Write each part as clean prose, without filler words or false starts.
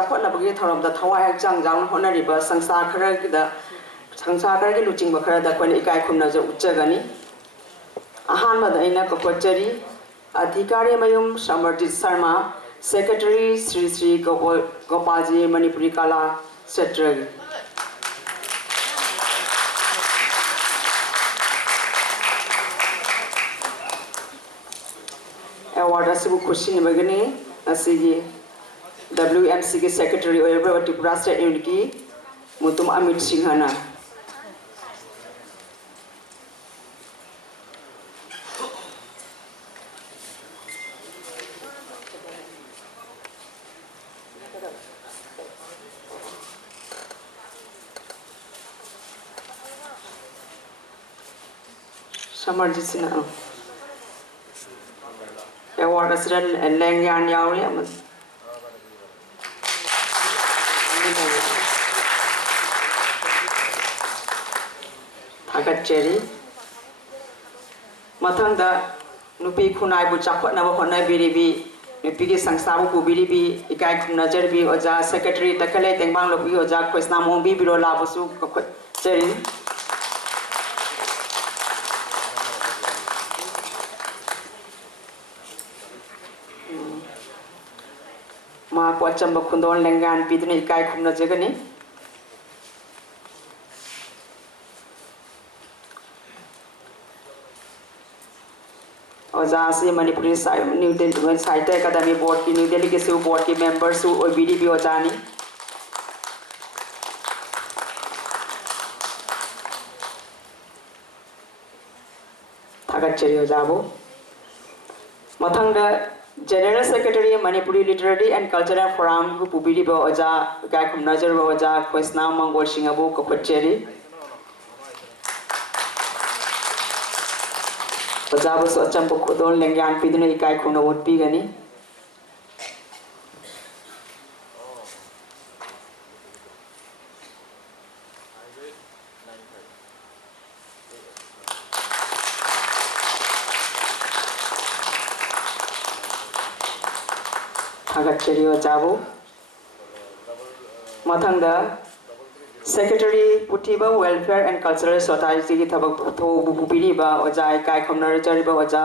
chaukhatnaba thoram da thawai hang jang honariba sangstha kharagi luchingba khara da kwan ikai khumnaja uchagani ahanba da aina kakwachari adhikari mayum Samarjit Sharma Secretary Sri Gopalji Manipuri Kala Secretary award asibu khushini bagani asigi WMC ke Secretary Oyabra Tripura State Unit ki Mutum Amit Singhana Samarjit Sina award asiran lengyan yauli amat Thakacheri Mathangda Nupi Khunai bu chaukhatnaba hotnabiribi nupi ki sangstha bu biribi ikai khumnajarbi oja secretary takale tengbang lobi oja khoisna mongbi biro labusu cheri ma ko achamba khundon lengan pidne ikai khumnajagani Ojasi Manipuri New Delhi Sahitya Academy Board की New Delhi के सिव board के members और BDP ओजानी थागच्चरी ओजाबो मथंगदा General Secretary Manipuri Literary and Cultural Forum को पुबिरी बो ओजा काय खुमनाजर बो ओजा खोसना Mongol सिंगाबो कपच्चरी Pajabo so champo khodon lengyan pidne ikai khuna utpi gani Thagacheri Ojabo Mathangda Secretary Putiba Welfare and Cultural Society ki thabak tho bupiri ba oja ikai khumnajari ba oja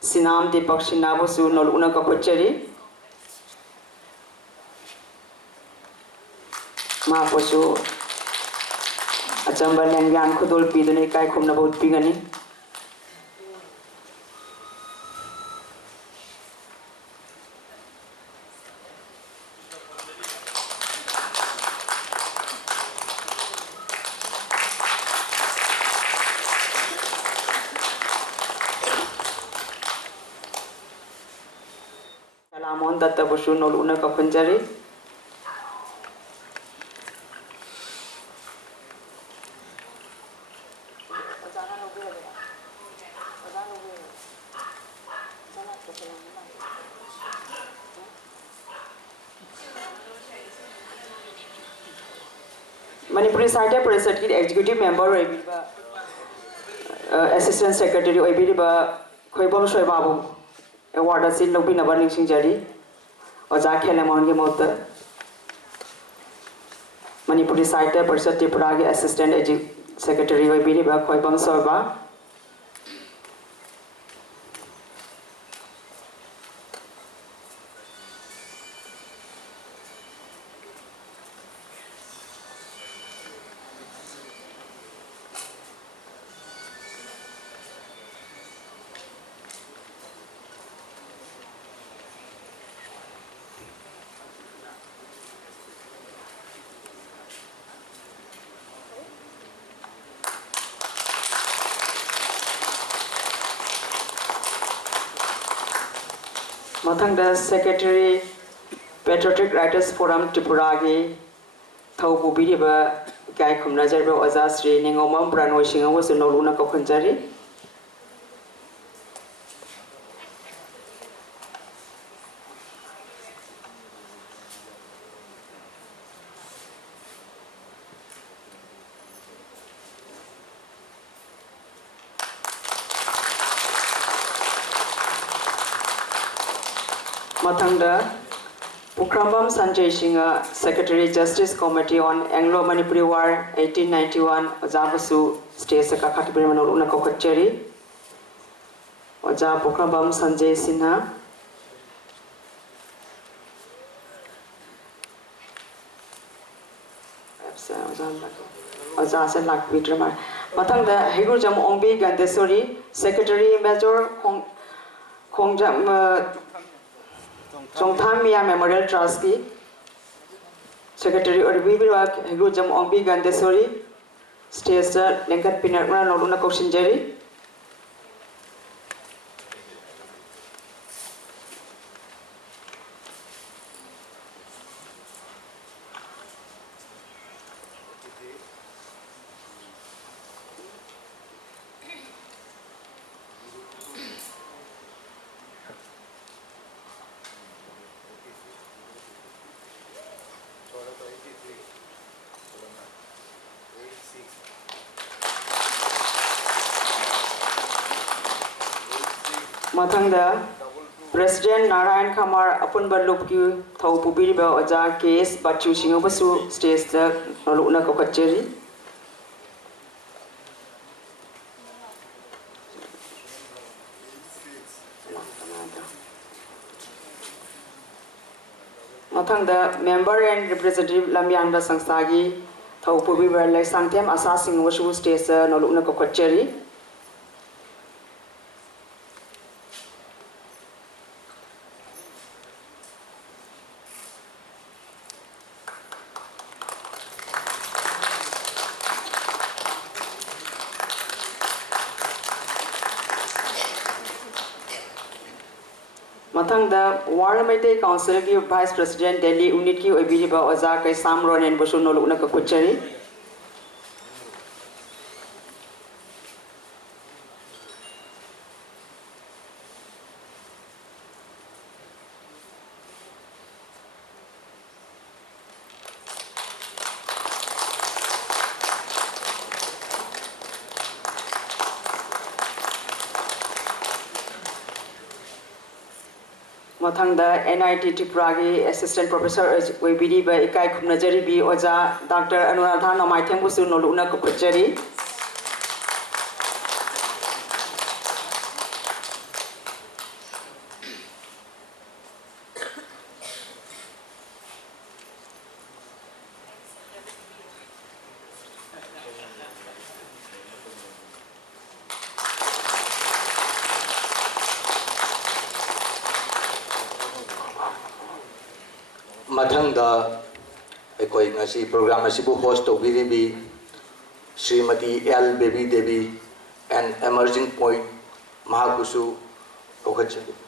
Sinam Deepak Sinabu su noluna kakwacheri ma posu achamba lengyan khudul pidune ikai khumnaba utpigani Salamon Datta Busu noluna kakunjari Manipuri Sahitya Parishad ki executive member assistant secretary oibiriba khoibom soibabu award asin lobi nabaning singjari oja khelamon ge mota Manipuri Sahitya Parishad Tripura ge assistant secretary oibiriba khoibom soiba Mathangda Secretary Patriotic Writers Forum Tripura gi thau bubiriba kai khumnajarba oja Sri Ningomam Pranoi Singawa su noluna kakunjari Mathangda Pukhrambam Sanjay Singha, Secretary Justice Committee on Anglo-Manipuri War 1891, Ojabasu State Sakakati Manoluna Kokacheri, Oja Pukhrambam Sanjay Sinha, Oja Selak Vidramar. Matang the Hegu Jam Ombi Gandesori, Secretary Major Kongjam Chongtham Mia Memorial Trustee, Secretary Orbibiwak Hegu Jam Ombi Gandesori, Station Lenkat Pinaruna Noluna Koshinjeri. Mathangda President Narayan Khamar Apun Balupki Thau Pubiriba Oja case Bachu Singobasu states the Noluna Kokacheri. Mathangda member and representative Lamyanda Sangstha Thau Pubiriba like Sangthem Asa Singobasu states the Noluna Kokacheri. Mathangda Warlamete Council ki Vice President Delhi Unit ki Obiriba Oza Kai Samron and Bosu Noluna Kakuchari. Mathangda NIT Tripuragi Assistant Professor Webidi by Ikai Khumnajari B Oja Dr. Anuradhan Amaithambusu Noluna Kakuchari. Mathangda ekoi ngasi program asibu host obiribi Srimati L Baby Devi and Emerging Point Mahakusu Okachari.